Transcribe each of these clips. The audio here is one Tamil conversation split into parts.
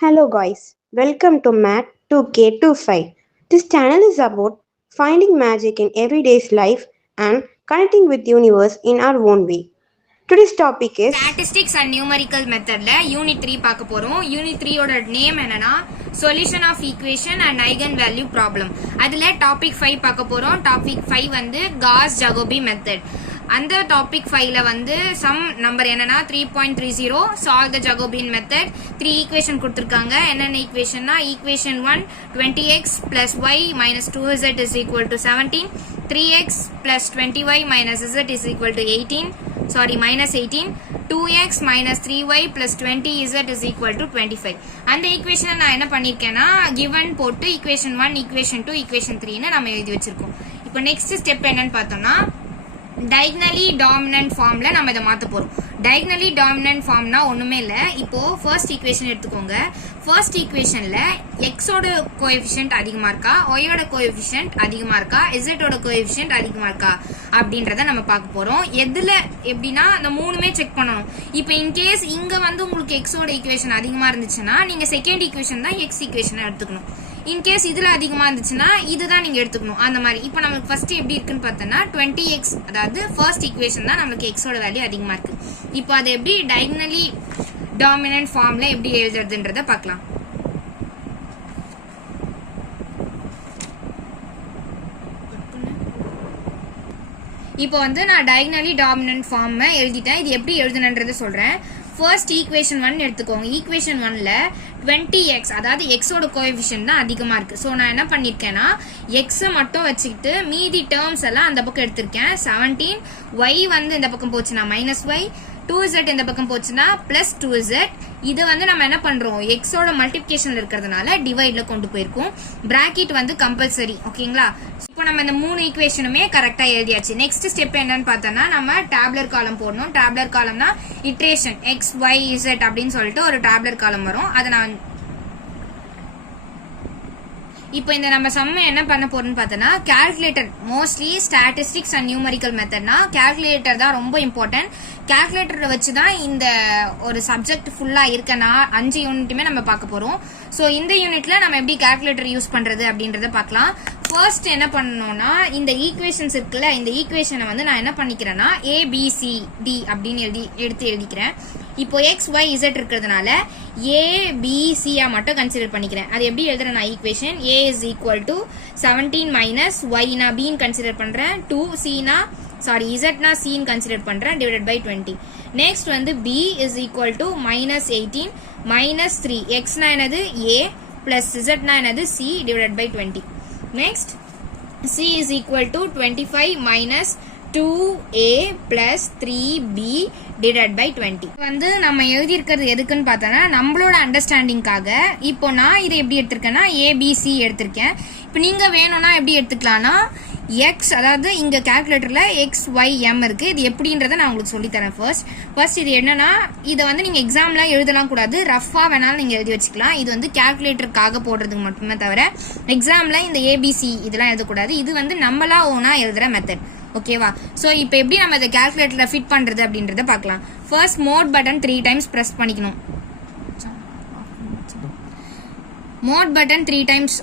Hello guys, welcome to Math 2K25. This channel is about finding magic in everyday's life and connecting with universe in our own way. Today's topic is Statistics and Numerical Methodல Unit 3 பார்க்க போறோம். Unit 3 ஓட நேம் என்னன்னா Solution of Equation and Eigenvalue Problem. அதுல Topic 5 பார்க்க போறோம். Topic 5 வந்து Gauss-Jacobi Method. அந்த டாபிக் 5ல வந்து சம் நம்பர் என்னன்னா 3.30 solve the Jacobian method 3 equation கொடுத்திருக்காங்க. என்னென்ன ஈக்குவேஷன்னா equation 1 20x plus y minus 2z is equal to 17, 3x plus 20y minus z is equal to 18, minus 18, 2x minus 3y plus 20z is equal to 25. அந்த ஈக்குவேஷனை நான் என்ன பண்ணிருக்கேன்னா given போட்டு ஈக்குவேஷன் 1 ஈக்குவேஷன் 2 ஈக்குவேஷன் 3ன்னு நம்ம எழுதி வச்சிருக்கோம். இப்போ நெக்ஸ்ட் ஸ்டெப் என்னன்னு பார்த்தோம்னா diagonally dominant formல நம்ம இதை மாத்த போறோம். diagonally dominant formனா ஒண்ணுமே இல்ல. இப்போ ஃபர்ஸ்ட் ஈக்குவேஷன் எடுத்துக்கோங்க. ஃபர்ஸ்ட் ஈக்குவேஷன்ல x ஓட கோஎஃபிஷியன்ட் அதிகமா இருக்கா, y ஓட கோஎஃபிஷியன்ட் அதிகமா இருக்கா, z ஓட கோஎஃபிஷியன்ட் அதிகமா இருக்கா அப்படின்றத நம்ம பார்க்க போறோம். எதுல எப்படின்னா இந்த மூணுமே செக் பண்ணணும். இப்போ இன்கேஸ் இங்க வந்து உங்களுக்கு x ஓட ஈக்குவேஷன் அதிகமா இருந்துச்சுன்னா நீங்க செகண்ட் ஈக்குவேஷன் தான் x ஈக்குவேஷனை எடுத்துக்கணும். இன்கேஸ் இதுல அதிகமா இருந்துச்சுன்னா இதுதான் நீங்க எடுத்துக்கணும். அந்த மாதிரி இப்போ நமக்கு ஃபர்ஸ்ட் எப்படி இருக்குன்னு பார்த்தோம்னா 20x, அதாவது ஃபர்ஸ்ட் ஈக்குவேஷன் தான் நமக்கு x ஓட வேல்யூ அதிகமா இருக்கு. இப்போ அது எப்படி diagonally dominant ஃபார்ம்ல எப்படி எழுதுறதுன்றத பார்க்கலாம். இப்போ வந்து நான் diagonally dominant ஃபார்ம் எழுதிட்டேன். இது எப்படி எழுதுனன்றத சொல்றேன். ஃபர்ஸ்ட் ஈக்குவேஷன் 1 எடுத்துக்கோங்க. ஈக்குவேஷன் 1ல 20x, அதாவது x ஓட கோஎஃபிஷியன்ட் தான் அதிகமா இருக்கு. சோ நான் என்ன பண்ணிருக்கேன்னா x மட்டும் வச்சுக்கிட்டு மீதி டேர்ம்ஸ் எல்லாம் அந்த பக்கம் எடுத்திருக்கேன். 17, y வந்து இந்த பக்கம் போச்சுன்னா மைனஸ் y, 2z இந்த பக்கம் போச்சுன்னா பிளஸ் 2z. இது வந்து நம்ம என்ன பண்றோம், x ஓட மல்டிபிகேஷன்ல இருக்கிறதுனால டிவைட்ல கொண்டு போயிருக்கோம். பிராக்கெட் வந்து கம்பல்சரி. ஓகேங்களா? இப்போ நம்ம இந்த மூணு ஈக்குவேஷனுமே கரெக்டா எழுதியாச்சு. நெக்ஸ்ட் ஸ்டெப் என்னன்னு பார்த்தோம்னா நம்ம டேப்லர் காலம் போடணும். டேப்லர் காலம்னா இட்ரேஷன் x y z அப்படின்னு சொல்லிட்டு ஒரு டேப்லர் காலம் வரும். அதை நான் இப்போ இந்த நம்ம சம்ம என்ன பண்ண போறோம்னு பார்த்தோம்னா calculator, mostly statistics and numerical மெத்தட்னா கால்குலேட்டர் தான் ரொம்ப இம்பார்ட்டன்ட். கால்குலேட்டரை வச்சு தான் இந்த ஒரு சப்ஜெக்ட் ஃபுல்லா இருக்கனா 5 யூனிட்டுமே நம்ம பார்க்க போறோம். ஸோ இந்த யூனிட்ல நம்ம எப்படி கால்குலேட்டர் யூஸ் பண்றது அப்படின்றத பார்க்கலாம். ஃபர்ஸ்ட் என்ன பண்ணணும்னா இந்த ஈக்குவேஷன்ஸ் இருக்குல்ல, இந்த ஈக்குவேஷனை வந்து நான் என்ன பண்ணிக்கிறேன்னா ABCD அப்படின்னு எடுத்து எழுதிக்கிறேன். இப்போ x y z இருக்கிறதுனால ABC மட்டும் கன்சிடர் பண்ணிக்கிறேன். அது எப்படி எழுதுறேன் நான் equation A is equal to 17 minus y na b ன்னு கன்சிடர் பண்றேன், 2 c na z na c ன்னு கன்சிடர் பண்றேன், divided by 20. நெக்ஸ்ட் வந்து b is equal to minus 18 minus 3, x na என்னது a plus z na என்னது c divided by 20. Next c is equal to 25 minus 2a plus 3b divided by 20. வந்து நம்ம எழுதி இருக்கிறது எதுக்குன்னு பார்த்தோம்னா நம்மளோட அண்டர்ஸ்டாண்டிங்காக. இப்போ நான் இதை எப்படி எடுத்திருக்கேன்னா ABC எடுத்திருக்கேன். இப்போ நீங்க வேணும்னா எப்படி எடுத்துக்கலாம்னா x, அதாவது இங்க கால்குலேட்டர்ல XYM இருக்கு. இது எப்படின்றத நான் உங்களுக்கு சொல்லி தரேன். ஃபர்ஸ்ட் இது என்னன்னா இதை வந்து நீங்க எக்ஸாம்ல எழுதலாம் கூடாது, ரஃபா வேணாலும் நீங்க எழுதி வச்சுக்கலாம். இது வந்து கால்குலேட்டருக்காக போடுறதுக்கு மட்டுமே தவிர எக்ஸாம்ல இந்த ABC இதெல்லாம் எழுதக்கூடாது. இது வந்து நம்மளா ஓனா எழுதுற மெத்தட். ஓகேவா? சோ இப்போ எப்படி நம்ம இதை கால்குலேட்டர்ல ஃபிட் பண்றது அப்படின்றத பார்க்கலாம். First mode button 3 times press பண்ணிக்கணும். மோட் பட்டன் 3 டைம்ஸ்,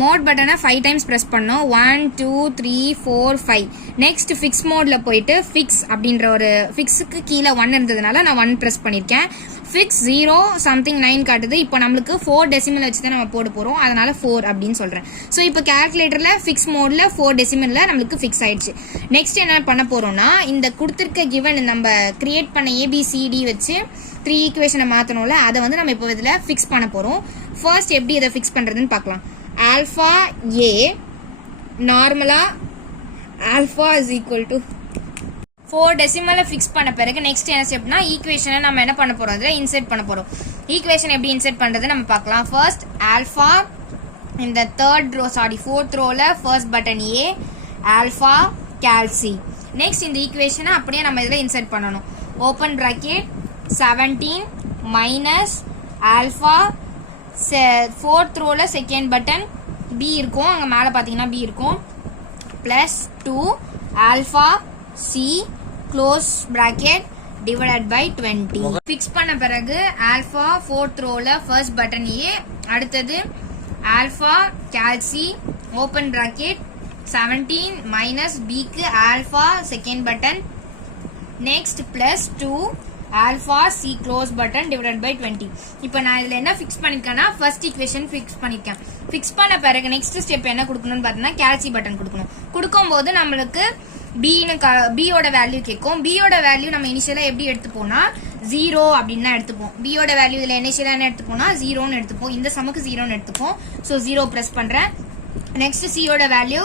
மோட் பட்டனை 5 டைம்ஸ் பிரஸ் பண்ணோம். 1 2 3 4 5. நெக்ஸ்ட் ஃபிக்ஸ் மோட்ல போயிட்டு ஃபிக்ஸ் அப்படின்ற ஒரு ஃபிக்ஸுக்கு கீழே 1 இருந்ததுனால நான் 1 பிரஸ் பண்ணிருக்கேன். ஃபிக்ஸ் 0 சம்திங் 9 காட்டுது. இப்போ நம்மளுக்கு 4 டெசிமல் வச்சு தான் நம்ம போட போறோம், அதனால 4 அப்படின்னு சொல்றேன். ஸோ இப்போ கால்குலேட்டர்ல ஃபிக்ஸ் மோட்ல 4 டெசிமல்ல நம்மளுக்கு ஃபிக்ஸ் ஆயிடுச்சு. நெக்ஸ்ட் என்ன பண்ண போறோம்னா இந்த கொடுத்திருக்க கிவன் நம்ம கிரியேட் பண்ண ABCD வச்சு 3 ஈக்குவேஷனை மாத்தணும்ல, அதை வந்து நம்ம இப்போ இதுல ஃபிக்ஸ் பண்ண போறோம். ஃபர்ஸ்ட் எப்படி இதை ஃபிக்ஸ் பண்றதுன்னு பார்க்கலாம். ஆல்பா A நார்மலா alpha is equal to 4 decimal fix பண்ண பிறகு நெக்ஸ்ட் என்ன ஸ்டெப்னா ஈக்குவேஷனை நம்ம என்ன பண்ண போறோம், அதுல இன்சர்ட் பண்ண போறோம். ஈக்குவேஷன் எப்படி இன்சர்ட் பண்றது நம்ம பார்க்கலாம். ஃபர்ஸ்ட் ஆல்பா இந்த ஃபோர்த் ரோல ஃபர்ஸ்ட் பட்டன் A, ஆல்பா கால் C. நெக்ஸ்ட் இந்த ஈக்குவேஷனை அப்படியே நம்ம இதுல இன்சர்ட் பண்ணணும். Open bracket 17 minus alpha fourth ரோல செகண்ட் பட்டன் B இருக்கும், அங்க மேல பாத்தீங்கன்னா B இருக்கும், plus 2 alpha C close bracket divided by 20. Fix பண்ண பிறகு alpha 4th rowல first button A, அடுத்தது alpha calci open bracket 17 minus B க்கு alpha second button, next plus 2 alpha C close button divided by 20. இப்போ நான் இதுல என்ன ஃபிக்ஸ் பண்ணிருக்கேன்னா ஃபர்ஸ்ட் ஈக்குவேஷன் ஃபிக்ஸ் பண்ணிருக்கேன். ஃபிக்ஸ் பண்ண பிறகு நெக்ஸ்ட் ஸ்டெப் என்ன கொடுக்கணும்னு பார்த்தீங்கன்னா calci பட்டன் கொடுக்கணும். கொடுக்கும்போது நம்மளுக்கு B ஓட வேல்யூ கேட்கும். B ஓட வேல்யூ நம்ம இனிஷியலா எப்படி எடுத்துப்போம்னா 0 அப்படின்னு தான் எடுத்துப்போம். B ஓட வேல்யூ இதுல இனிஷியலா என்ன எடுத்துப்போம்னா 0ன்னு எடுத்துப்போம். இந்த சமுக்கு 0ன்னு எடுத்துப்போம். சோ 0 பிரஸ் பண்றேன். நெக்ஸ்ட் C ஓட வேல்யூ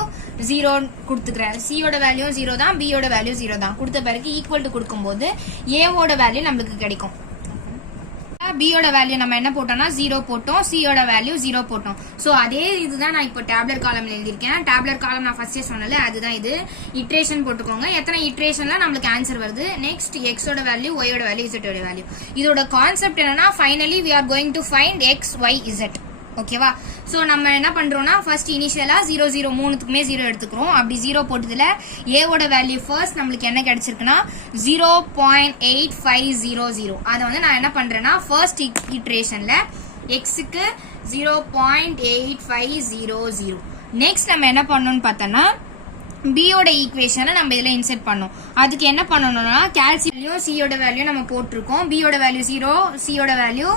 0 கொடுத்துக்கிறேன். C ஓட வேல்யூ 0 தான், B ஓட வேல்யூ 0 தான். கொடுத்த பிறகு ஈக்குவல் டு கொடுக்கும்போது A ஓட வேல்யூ நம்மளுக்கு கிடைக்கும். B ஓட வேல்யூ நம்ம என்ன போட்டோம்னா 0 போட்டோம், C ஓட வேல்யூ 0 போட்டோம். சோ அதே இதுதான் நான் இப்போ டேப்லர் காலம்ல எழுதியிருக்கேன். டேப்லர் காலம் நான் ஃபர்ஸ்டே சொன்னல அதுதான் இது. இட்ரேஷன் போட்டுக்கோங்க. எத்தனை இட்ரேஷன்ல நம்மளுக்கு ஆன்சர் வருது. நெக்ஸ்ட் x ஓட வேல்யூ, y ஓட வேல்யூ, z ஓட வேல்யூ. இதோட கான்செப்ட் என்னன்னா finally we are going to find x, y, z. ஓகேவா? சோ நம்ம என்ன பண்றோம்னா ஃபர்ஸ்ட் இனிஷியலா 0 0 மூணுத்துக்குமே 0 எடுத்துக்கிறோம். அப்படி 0 போட்டதுல a ஓட வேல்யூ ஃபர்ஸ்ட் நம்மளுக்கு என்ன கிடைச்சிருக்குன்னா 0.8500. அத வந்து நான் என்ன பண்றேன்னா ஃபர்ஸ்ட் இட்டரேஷன்ல x க்கு 0.8500. நெக்ஸ்ட் நம்ம என்ன பண்ணணும்னு பார்த்தோம்னா B ஓட ஈக்குவேஷனை நம்ம இதுல இன்செர்ட் பண்ணோம். அதுக்கு என்ன பண்ணணும்னா கால்சியம் C ஓட வேல்யூ நம்ம போட்டிருக்கோம். B ஓட வேல்யூ 0, C ஓட வேல்யூ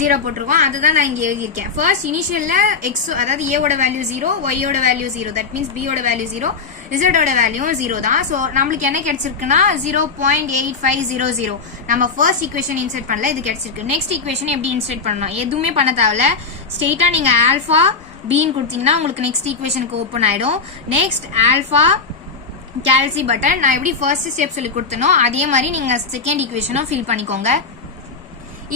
0 போட்டிருக்கோம். அதுதான் நான் இங்க எழுதியிருக்கேன். ஃபர்ஸ்ட் இனிஷியல்ல x அதாவது a ஓட வேல்யூ 0, y ஓட வேல்யூ 0, தட் மீன்ஸ் b ஓட வேல்யூ 0, z ஓட வேல்யூ 0 தான். சோ நமக்கு என்ன கிடைச்சிருக்குன்னா 0.8500. நம்ம ஃபர்ஸ்ட் ஈக்குவேஷன் இன்செர்ட் பண்ணல, இது கிடைச்சிருக்கு. நெக்ஸ்ட் ஈக்குவேஷன் எப்படி இன்செர்ட் பண்ணணும்? எதுவுமே பண்ண தேவையில்ல. ஸ்ட்ரெயிட்டா நீங்க ஆல்பா பீன்னு கொடுத்தீங்கன்னா உங்களுக்கு நெக்ஸ்ட் ஈக்குவேஷனுக்கு ஓப்பன் ஆயிடும். நெக்ஸ்ட் ஆல்பா calci பட்டன் நான் எப்படி ஃபர்ஸ்ட் ஸ்டெப் சொல்லி கொடுத்தனோ அதே மாதிரி நீங்க செகண்ட் ஈக்குவேஷனும் ஃபில் பண்ணிக்கோங்க.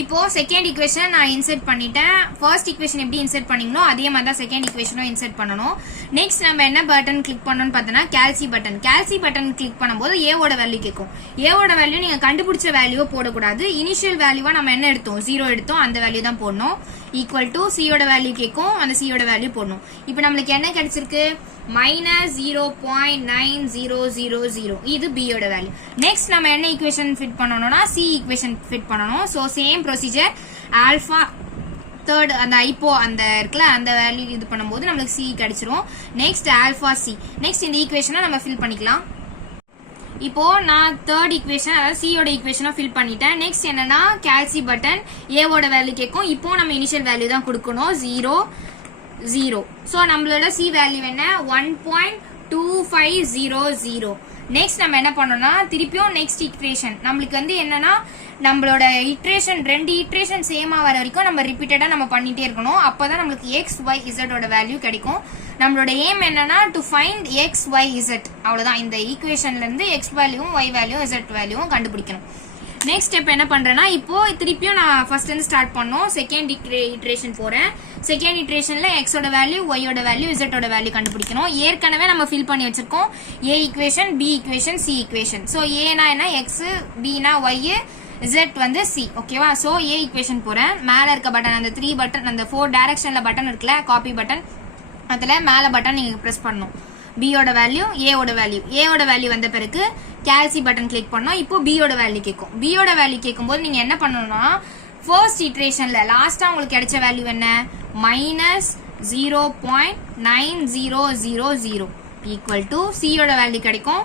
இப்போ செகண்ட் ஈக்குவேஷன் நான் இன்செர்ட் பண்ணிட்டேன். ஃபர்ஸ்ட் ஈக்குவேஷன் எப்படி இன்செர்ட் பண்ணீங்களோ அதே மாதிரி தான் செகண்ட் ஈக்குவேஷனும் இன்செர்ட் பண்ணணும். நெக்ஸ்ட் நம்ம என்ன பட்டன் கிளிக் பண்ணணும்னு பார்த்தோம்னா calci button. calci button click பண்ணும்போது a ஓட வேல்யூ கேட்கும். a ஓட வேல்யூ நீங்க கண்டுபிடிச்ச வேல்யூவை போடக்கூடாது. இனிஷியல் வேல்யூவா நம்ம என்ன எடுத்தோம் 0 எடுத்தோம், அந்த வேல்யூ தான் போடணும். ஈக்குவல் டு C ஓட வேல்யூ கேட்கும், அந்த C ஓட வேல்யூ போடணும். இப்போ நம்மளுக்கு என்ன கிடைச்சிருக்கு -0.9000. இது B ஓட வேல்யூ. நெக்ஸ்ட் நம்ம என்ன ஈக்குவேஷன் ஃபிட் பண்ணணும்னா C ஈக்குவேஷன் ஃபிட் பண்ணணும். So same procedure alpha third அந்த ஐப்போ அந்த இருக்குல்ல அந்த வேல்யூ இது பண்ணும்போது நம்மளுக்கு C கிடைச்சிரும். Next alpha C. நெக்ஸ்ட் இந்த ஈக்குவேஷனை நம்ம ஃபில் பண்ணிக்கலாம். இப்போ நான் தேர்ட் ஈக்குவேஷன் அதாவது C ஓட ஈக்குவேஷனை ஃபில் பண்ணிட்டேன். நெக்ஸ்ட் என்னன்னா calci பட்டன் a ஓட வேல்யூ கேட்கும். இப்போ நம்ம இனிஷியல் வேல்யூ தான் கொடுக்கணும் 0 0. சோ நம்மளோட C வேல்யூ என்ன 1.2500. நெக்ஸ்ட் நம்ம என்ன பண்ணோம்னா திருப்பியும் நெக்ஸ்ட் ஈக்குவேஷன் நம்மளுக்கு வந்து என்னன்னா நம்மளோட இட்ரேஷன் ரெண்டு இட்ரேஷன் சேமா வர வரைக்கும் நம்ம ரிப்பீட்டடா நம்ம பண்ணிட்டே இருக்கணும். அப்பதான் நம்மளுக்கு x, y, z ஓட வேல்யூ கிடைக்கும். நம்மளோட எய்ம் என்னன்னா to find x, y, z. அவ்வளவுதான். இந்த ஈக்குவேஷன்ல இருந்து x வேல்யூவும் y வேல்யூவும் z வேல்யூவும் கண்டுபிடிக்கணும். நெக்ஸ்ட் ஸ்டெப் என்ன பண்றேன்னா இப்போ திருப்பியும் நான் ஃபர்ஸ்ட் இருந்து ஸ்டார்ட் பண்ணோம். செகண்ட் இட்ரேஷன் போறேன். செகண்ட் இட்ரேஷன்ல x ஓட வேல்யூ, y ஓட வேல்யூ, z ஓட வேல்யூ கண்டுபிடிக்கணும். ஏற்கனவே நம்ம ஃபில் பண்ணி வச்சிருக்கோம் a equation, b equation, c equation. So a னா என்ன x, b னா y, z வந்து c. ஓகேவா? சோ a ஈக்குவேஷன் போறேன். மேல இருக்க பட்டன் அந்த 3 பட்டன் அந்த 4 டைரக்ஷன்ல பட்டன் இருக்குல காப்பி பட்டன், அதுல மேல பட்டன் நீங்க பிரஸ் பண்ணணும். b ஓட வேல்யூ, a ஓட வேல்யூ, a ஓட வேல்யூ வந்த பிறகு calci பட்டன் கிளிக் பண்ணோம். இப்போ b ஓட வேல்யூ கேட்கும். b ஓட வேல்யூ கேட்கும்போது நீங்க என்ன பண்ணணும்னா ஃபர்ஸ்ட் இட்டரேஷன்ல லாஸ்டா உங்களுக்கு கிடைச்ச வேல்யூ என்ன -0.9000 ஈக்குவல் டு c ஓட வேல்யூ கிடைக்கும்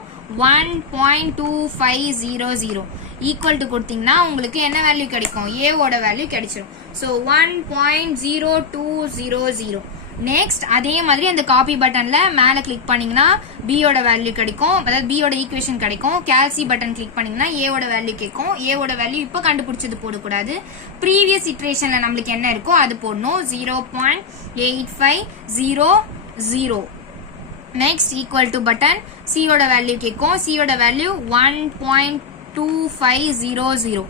1.2500. ஈக்குவல் டு கொடுத்தீங்கன்னா உங்களுக்கு என்ன வேல்யூ கிடைக்கும் a ஓட வேல்யூ கிடைச்சிரும். சோ 1.0200. நெக்ஸ்ட் அதே மாதிரி அந்த காப்பி பட்டன்ல மேல கிளிக் பண்ணீங்கன்னா b ஓட வேல்யூ கிடைக்கும், அதாவது b ஓட ஈக்குவேஷன் கிடைக்கும். calci பட்டன் கிளிக் பண்ணீங்கன்னா a ஓட வேல்யூ கேட்கும். a ஓட வேல்யூ இப்போ கண்டுபிடிச்சது போடக்கூடாது. ப்ரீவியஸ் இட்டரேஷன்ல நம்மளுக்கு என்ன இருக்கோ அது போடணும் 0.8500. Next equal to button c ஓட வேல்யூ கேட்கும். c ஓட வேல்யூ 1.2500.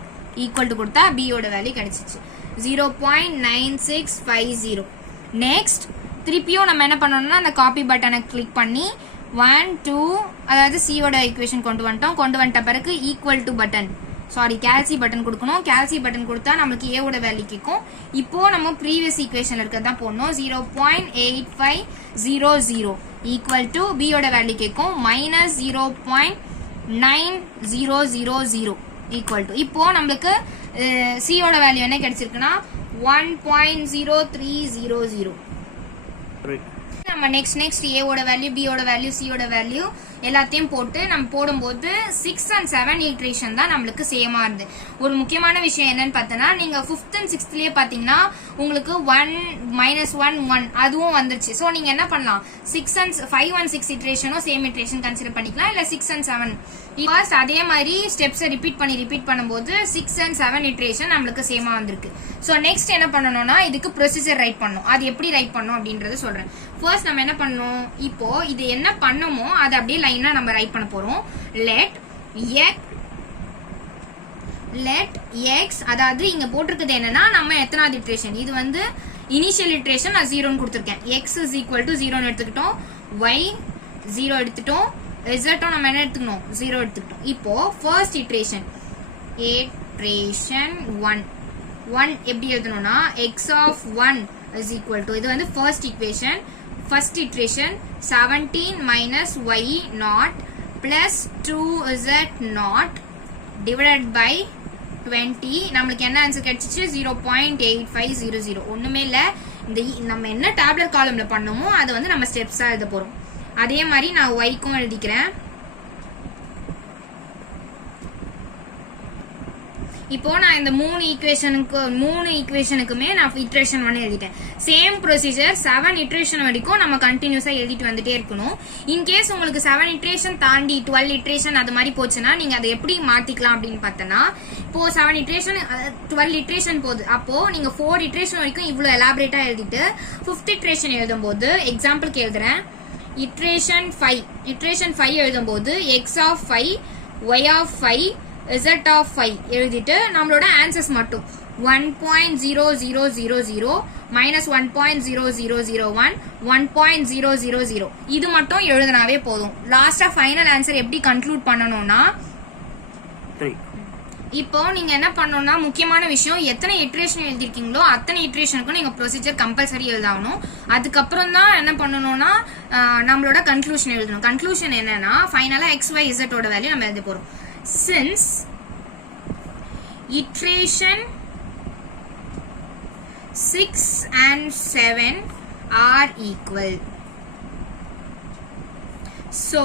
ஈக்குவல் டு கொடுத்தா b ஓட வேல்யூ கிடைச்சிச்சு 0.9650. நெக்ஸ்ட் திருப்பியும் நம்ம என்ன பண்ணணும்னா அந்த காப்பி பட்டனை கிளிக் பண்ணி 1 2 அதாவது c ஓட ஈக்குவேஷன் கொண்டு வந்துட்ட பிறகு equal to button calci button கொடுக்கணும். calci பட்டன் கொடுத்தா நமக்கு a ஓட வேல்யூ கேட்கும். இப்போ நம்ம ப்ரீவியஸ் ஈக்குவேஷன்ல இருக்கறத போடணும் 0.8500 ஈக்குவல் டு b ஓட வேல்யூ கேட்கும் -0.9000. ஈக்குவல் டு இப்போ நம்மளுக்கு சியோட வேல்யூ என்ன கிடைச்சிருக்குன்னா 1.0300. நம்ம நெக்ஸ்ட் ஏவோட வேல்யூ, பியோட வேல்யூ, சியோட வேல்யூ எல்லாத்தையும் போட்டு நம்ம போடும்போது 6 and 7 ஈட்ரேஷன் தான் நம்மளுக்கு சேமா இருந்து. ஒரு முக்கியமான விஷயம் என்னன்னு பார்த்தோன்னா, நீங்க 5th and 6thலயே பாத்தீங்கன்னா உங்களுக்கு 1 -1 1 அதுவும் வந்துருச்சு. ஸோ நீங்க என்ன பண்ணலாம், 5 and 6 இட்ரேஷனும் சேம் இட்ரேஷன் கன்சிடர் பண்ணிக்கலாம், இல்ல 6 and 7. ஃபர்ஸ்ட் அதே மாதிரி ஸ்டெப்ஸை ரிப்பீட் பண்ணும்போது 6 and 7 இட்ரேஷன் நம்மளுக்கு சேமா வந்திருக்கு. ஸோ நெக்ஸ்ட் என்ன பண்ணணும்னா, இதுக்கு ப்ரொசீஜர் ரைட் பண்ணணும். அது எப்படி ரைட் பண்ணணும் அப்படின்றத சொல்றேன். ஃபர்ஸ்ட் நம்ம என்ன பண்ணணும், இப்போ இது என்ன பண்ணமோ அதை அப்படியே லைனா நம்ம ரைட் பண்ண போறோம். லெட் எக்ஸ், அதாவது இங்க போட்டிருக்கிறது என்னன்னா நம்ம எத்தனாவது இட்ரேஷன், இது வந்து இனிஷியல் இட்ரேஷன் நான் 0 கொடுத்திருக்கேன். எக்ஸ் இஸ் ஈக்குவல் டு 0 எடுத்துக்கிட்டோம், ஒய் 0 எடுத்துட்டோம், ரிசல்ட்டும் நம்ம என்ன எடுத்துக்கணும் 0 எடுத்துக்கிட்டோம். இப்போ ஃபர்ஸ்ட் இட்ரேஷன் 1 எப்படி எழுதணும்னா x of 1 is equal to, இது வந்து first equation, first iteration 17 minus y naught plus 2z naught divided by 20. நம்மளுக்கு என்ன ஆன்சர் கிடைச்சிச்சு 0.8500. ஒண்ணுமே இல்ல, இந்த நம்ம என்ன டேப்லெட் காலம்ல பண்ணோமோ அதை வந்து நம்ம ஸ்டெப்ஸா எழுத போறோம். அதே மாதிரி நான் yக்கும் எழுதிக்கிறேன். இப்போ நான் இந்த மூணு ஈக்குவேஷனுக்குமே நான் இட்ரேஷன் 1 எழுதிட்டேன். சேம் ப்ரொசீஜர் 7 இட்ரேஷன் வரைக்கும் நம்ம கண்டினியூஸா எழுதிட்டு வந்துட்டே இருக்கணும். இன்கேஸ் உங்களுக்கு 7 இட்ரேஷன் தாண்டி 12 இட்ரேஷன் அது மாதிரி போச்சுன்னா நீங்க அதை எப்படி மாத்திக்கலாம் அப்படின்னு பார்த்தோன்னா, இப்போ 7 இட்ரேஷன் 12 இட்ரேஷன் போகுது, அப்போ நீங்க 4 இட்ரேஷன் வரைக்கும் இவ்வளவு எலாபரேட்டா எழுதிட்டு 5th இட்ரேஷன் எழுதும் போது, எக்ஸாம்பிளுக்கு எழுதுறேன், இட்ரேஷன் 5 எழுதும் போது x of 5, y of 5, z of 5 எழுதிட்டு நம்மளோட ஆன்சர்ஸ் மட்டும் 1.0000 minus 1.0001 1.000 இது மட்டும் எழுதினாவே போதும். லாஸ்டா ஃபைனல் ஆன்சர் எப்படி கன்க்ளூட் பண்ணணும்னா, இப்போ நீங்க என்ன பண்ணணும்னா, முக்கியமான விஷயம், எத்தனை இட்ரேஷன் எழுதிருக்கீங்களோ அத்தனை இட்ரேஷனுக்கும் நீங்க ப்ரொசீஜர் கம்பல்சரி எழுதாகணும். அதுக்கப்புறம் தான் என்ன பண்ணணும்னா நம்மளோட கன்க்ளூஷன் எழுதணும். கன்க்ளூஷன் என்னன்னா, ஃபைனலா XYZ ஓட வேல்யூ நம்ம எழுத போறோம். Since iteration 6 and 7 are equal, so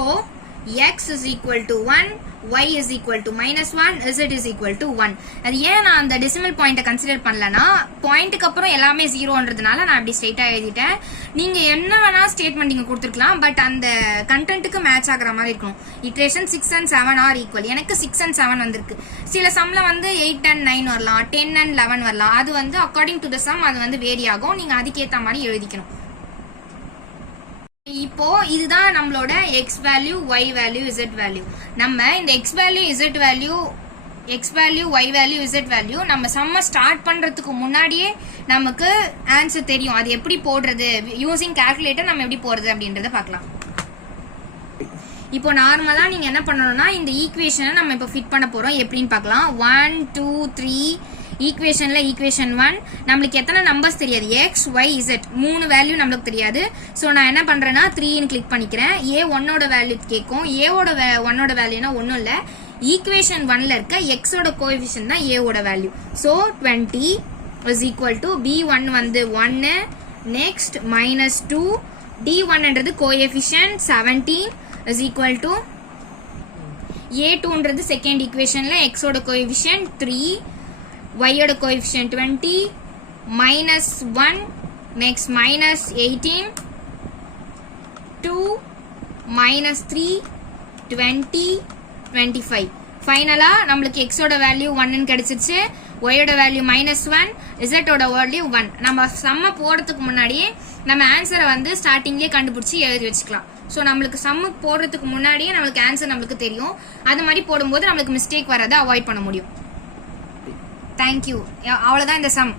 x is equal to 1, y is equal to -1, z is equal to 1. அது ஏன் நான் அந்த டெசிமல் பாயிண்ட கன்சிடர் பண்ணலனா, பாயிண்ட்க்கு அப்புறம் எல்லாமே 0ன்றதுனால நான் அப்படி ஸ்ட்ரைட்டா எழுதிட்டேன். நீங்க என்ன வேணா ஸ்டேட்மெண்ட் இங்க கொடுத்துக்கலாம், பட் அந்த கண்டென்ட்க்கு மேட்ச் ஆகுற மாதிரி இருக்கணும். Iteration 6 and 7 are equal. எனக்கு 6 and 7 வந்திருக்கு. சில சம்ல வந்து 8 and 9 வரலாம், 10 and 11 வரலாம். அது வந்து அக்கார்டிங் டு தி சம் அது வந்து வேரி ஆகும். நீங்க அதுக்கு ஏத்த மாதிரி எழுதிக்கணும். இப்போ இதுதான் நம்மளோட x value, y value, z value. நம்ம இந்த x value, z value, x value, y value, z value நம்ம சம்ம ஸ்டார்ட் பண்றதுக்கு முன்னாடியே நமக்கு ஆன்சர் தெரியும். அது எப்படி போடுறது, யூசிங் கால்குலேட்டர் நம்ம எப்படி போடுறது அப்படின்றத பார்க்கலாம். இப்போ நார்மலா நீங்க என்ன பண்ணணும்னா, இந்த ஈக்குவேஷனை நம்ம இப்போ ஃபிட் பண்ண போறோம். எப்படின்னு பார்க்கலாம். 1 2 3 ஈக்குவேஷன்ல ஈக்குவேஷன் 1 நம்மளுக்கு எத்தனை நம்பர்ஸ் தெரியாது, x y z 3 வேல்யூ நம்மளுக்கு தெரியாது. ஸோ நான் என்ன பண்றேன்னா 3ன்னு கிளிக் பண்ணிக்கிறேன். a 1ஓட வேல்யூ கேட்கும். a-ஓட 1ஓட வேல்யூனா ஒன்றும் இல்லை, ஈக்குவேஷன் 1ல இருக்க x ஓட கோஎஃபிஷியன்ட் தான் a-ஓட value. So 20 is equal to b1 வந்து 1, நெக்ஸ்ட் -2, d1ன்றது கோஎஃபிஷியன்ட் 17 is equal to a2ன்றது செகண்ட் ஈக்குவேஷன்ல x ஓட கோஎஃபிஷியன்ட் 3, y ஓட கோஎஃபிஷியன்ட் 20, -1, நெக்ஸ்ட் -18, 2, -3, 20, 25. ஃபைனலா நம்மளுக்கு x ஓட வேல்யூ 1ன்னு கிடைச்சிருச்சு, y ஓட வேல்யூ -1, z ஓட வேல்யூ 1. நம்ம சம்ம போடுறதுக்கு முன்னாடியே நம்ம ஆன்சரை வந்து ஸ்டார்டிங்லேயே கண்டுபிடிச்சி எழுதி வச்சுக்கலாம். ஸோ நம்மளுக்கு சம்மு போடுறதுக்கு முன்னாடியே நம்மளுக்கு ஆன்சர் நம்மளுக்கு தெரியும். அது மாதிரி போடும்போது நம்மளுக்கு மிஸ்டேக் வராத அவாய்ட் பண்ண முடியும். தேங்க்யூ. அவ்வளோதான் இந்த சம்.